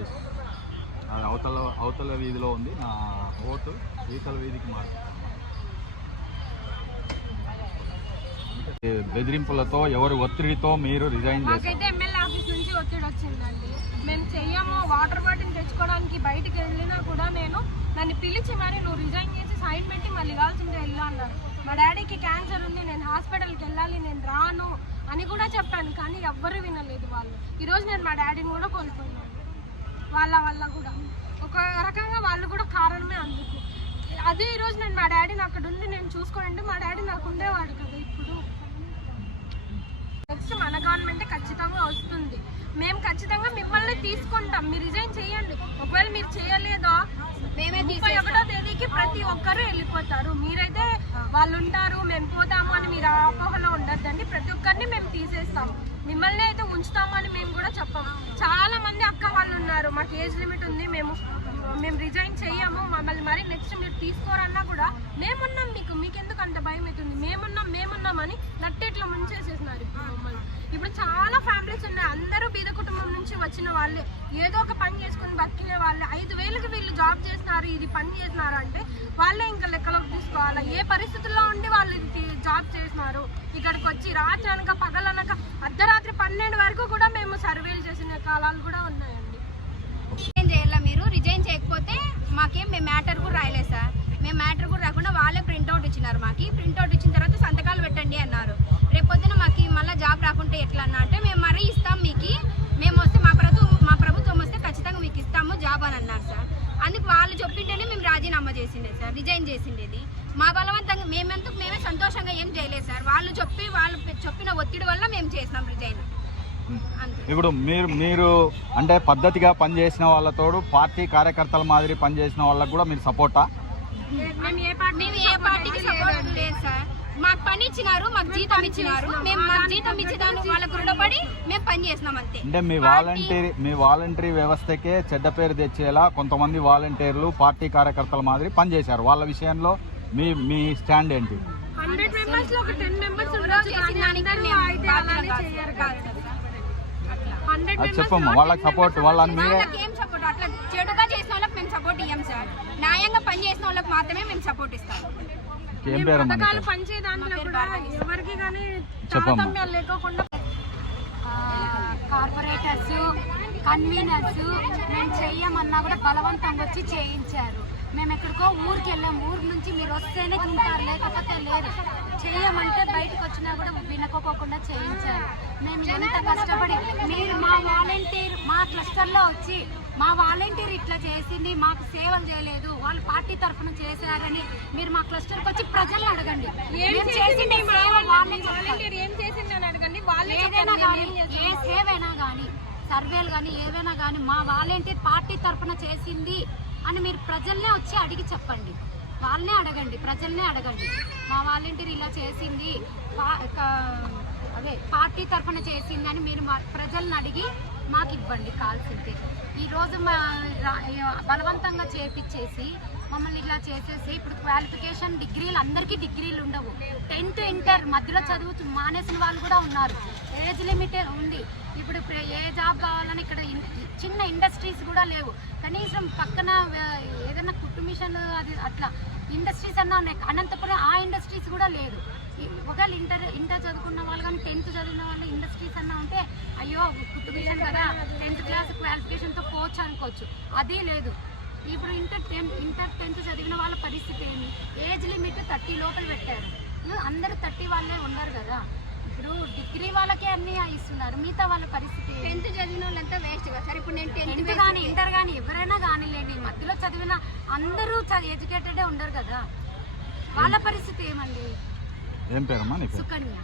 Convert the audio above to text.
చేశాను. అది అవతల వీధిలో ఉంది. నా ఓటు ఈతల వీధికి మారుతుంది. బెదిరింపులతో ఎవరి ఒత్తిడితో మీరు రిజైన్ చేశారు? మాకైతే ఎమ్మెల్యే ఆఫీస్ నుంచి ఒత్తిడి వచ్చిందండి. మేము చెయ్యము, వాటర్ బాటిల్ తెచ్చుకోవడానికి బయటికి వెళ్ళినా కూడా నన్ను పిలిచి మరి నువ్వు రిజైన్ చేసి సైన్ పెట్టి మళ్ళీ కావాల్సిందే వెళ్ళు అన్నారు. మా డాడీకి క్యాన్సర్ ఉంది, నేను హాస్పిటల్కి వెళ్ళాలి, నేను రాను అని కూడా చెప్పాను. కానీ ఎవ్వరు వినలేదు వాళ్ళు. ఈరోజు నేను మా డాడీని కూడా కోల్పోయినాను. వాళ్ళ వల్ల కూడా ఒక రకంగా వాళ్ళు కూడా కారణమే అందుకు. అదే ఈరోజు నేను మా డాడీని అక్కడ ఉండి నేను చూసుకోండి, మా డాడీ నాకు ఉండేవాడు కదా. ఇప్పుడు నెక్స్ట్ మన గవర్నమెంటే ఖచ్చితంగా వస్తుంది. మేము ఖచ్చితంగా మిమ్మల్ని తీసుకుంటాం. మీరు రిజైన్ చేయండి. ఒకవేళ మీరు చేయలేదో 31వ తేదీకి ప్రతి ఒక్కరు వెళ్ళిపోతారు. మీరైతే వాళ్ళు ఉంటారు, మేము పోతాము అని మీరు అపోహలో ఉండద్దండి. ప్రతి ఒక్కరిని మేము తీసేస్తాము. మిమ్మల్ని అయితే ఉంచుతాము అని మేము కూడా చెప్పాము. చాలా మంది అక్క వాళ్ళు ఉన్నారు, మాకు ఏజ్ లిమిట్ ఉంది, మేము రిజైన్ చెయ్యము, మమ్మల్ని మరి నెక్స్ట్ మీరు తీసుకోరన్నా కూడా మేమున్నాం, మీకెందుకు అంత భయం అవుతుంది, మేమున్నాం అని నట్టేట్లో ముంచేసేసినారు ఇప్పుడు మమ్మల్ని. ఇప్పుడు చాలా ఫ్యామిలీస్ ఉన్నాయి, అందరూ బీద కుటుంబం నుంచి వచ్చిన వాళ్ళే, ఏదో ఒక పని చేసుకుని బతికిన వాళ్ళే. 5,000కి వీళ్ళు జాబ్ చేస్తున్నారు, ఇది పని చేస్తున్నారు అంటే వాళ్ళే ఇంకా లెక్కలోకి తీసుకోవాలి. ఏ పరిస్థితుల్లో ఉండి వాళ్ళు జాబ్ చేస్తున్నారు. ఇక్కడికి వచ్చి రాత్రి అనక పగలనక అర్ధరాత్రి 12 వరకు కూడా మేము సర్వేలు చేసిన కాలాలు కూడా ఉన్నాయండి. మీరు రిజైన్ చేయకపోతే మేము మ్యాటర్ కూడా రాయలేదు సార్. మేము మ్యాటర్ కూడా రాకుండా వాళ్ళే ప్రింట్అవుట్ ఇచ్చినారు. ప్రింట్అవుట్ ఇచ్చిన తర్వాత సంతకాలు పెట్టండి అన్నారు. రేపొద్దున మళ్ళీ జాబ్ రాకుంటే ఎట్లా అన్నా అంటే మేము మరీ ఇస్తాం మీకు, మేము వస్తే మా ప్రభుత్వం వస్తే ఖచ్చితంగా మీకు ఇస్తాము జాబ్ అని అన్నారు సార్. అందుకు వాళ్ళు చెప్పింటేనే మేము రాజీనామా చేసిండే సార్, రిజైన్ చేసిండేది. మా బలవంతంగా మేమే సంతోషంగా ఏం చేయలేదు సార్. వాళ్ళు చెప్పిన ఒత్తిడి వల్ల మేము చేసినాం రిజైన్. ఇప్పుడు మీరు అంటే పద్ధతిగా పనిచేసిన వాళ్ళతో పార్టీ కార్యకర్తల మాదిరి పనిచేసిన వాళ్ళకు కూడా మీరు సపోర్టా? మేము ఏ పార్టీకి సపోర్ట్ లేదు సార్. మాకు పని ఇచ్చినారు, మాకు జీతం ఇచ్చినారు, మేము మాకు జీతం ఇచ్చేదాన్ని వాళ్ళకు రుణపడి మేము పని చేసినాం అంతే. అంటే మీ వాలంటరీ వ్యవస్థకే చెడ్డ పేరు తెచ్చేలా కొంతమంది వాలంటీర్లు పార్టీ కార్యకర్తల మాదిరి పనిచేశారు. వాళ్ళ విషయంలో మీ స్టాండ్ ఏంటి? 100 మెంబర్స్ లో ఒక 10 మెంబర్స్ చెప్పమ్మా, వాళ్ళకి సపోర్ట్ ఏం సపోర్ట్ అట్లా చెడుగా చేసిన వాళ్ళకి మేము సపోర్ట్ ఇయ్యం సార్. న్యాయంగా పని చేసిన వాళ్ళకి మాత్రమే మేము సపోర్ట్ ఇస్తాం. పథకాలు పంచే దాంట్లో కూడా ఎవరికి కానీ తారతమ్యాలు లేకోకుండా కార్పొరేటర్స్ కన్వీనర్స్ మేము చెయ్యమన్నా కూడా బలవంతంగా వచ్చి చేయించారు. మేము ఎక్కడికో ఊరికి వెళ్ళాం, ఊరి నుంచి మీరు వస్తేనే తింటారు లేకపోతే లేదు, చేయమంటే బయటకు వచ్చినా కూడా వినకోకుండా చేయించారు. మేము ఎంత కష్టపడి మీరు మా క్లస్టర్లో వచ్చి మా వాలంటీర్ ఇట్లా చేసింది, మాకు సేవలు చేయలేదు, వాళ్ళు పార్టీ తరఫున చేశారని మీరు మా క్లస్టర్కి వచ్చి ప్రజలను అడగండి. ఏ సేవైనా కానీ సర్వేలు కానీ ఏవైనా కానీ మా వాలంటీర్ పార్టీ తరఫున చేసింది అని మీరు ప్రజల్నే వచ్చి అడిగి చెప్పండి. వాళ్ళనే అడగండి, ప్రజల్నే అడగండి. మా వాలంటీర్ ఇలా చేసింది, అదే పార్టీ తరఫున చేసింది అని మీరు ప్రజల్ని అడిగి మాకు ఇవ్వండి కావాల్సిందే. ఈరోజు బలవంతంగా చేపించేసి మమ్మల్ని ఇలా చేసేసి ఇప్పుడు క్వాలిఫికేషన్ డిగ్రీలు అందరికీ డిగ్రీలు ఉండవు. 10th ఇంటర్ మధ్యలో చదువు మానేసిన వాళ్ళు కూడా ఉన్నారు. ఏజ్ లిమిట్ ఉంది. ఇప్పుడు ఏ జాబ్ కావాలని ఇక్కడ చిన్న ఇండస్ట్రీస్ కూడా లేవు. కనీసం పక్కన ఏదైనా కుట్టు మిషన్ అది అట్లా ఇండస్ట్రీస్ అన్నా ఉన్నాయి. అనంతపురం ఆ ఇండస్ట్రీస్ కూడా లేదు. ఒకవేళ ఇంటర్ చదువుకున్న వాళ్ళు కానీ 10th చదివిన వాళ్ళు ఇండస్ట్రీస్ అన్నా ఉంటే అయ్యో కుట్టు మిషన్ కదా 10th క్లాస్ క్వాలిఫికేషన్తో పోవచ్చు అనుకోవచ్చు. అది లేదు. ఇప్పుడు ఇంటర్ 10th చదివిన వాళ్ళ పరిస్థితి ఏమి? ఏజ్ లిమిట్ 30 లోపల పెట్టారు. అందరూ 30 వాళ్ళే ఉన్నారు కదా. ఇప్పుడు డిగ్రీ వాళ్ళకే అన్ని ఇస్తున్నారు, మిగతా వాళ్ళ పరిస్థితి 10th చదివిన వాళ్ళంతా వేస్ట్ కదా సార్. ఇప్పుడు నేను 10th కానీ ఇంటర్ కానీ ఎవరైనా కానిలేండి, మధ్యలో చదివిన అందరూ ఎడ్యుకేటెడే ఉండరు కదా. వాళ్ళ పరిస్థితి ఏమండి? ఏం పేరమ్మా? సుకన్య.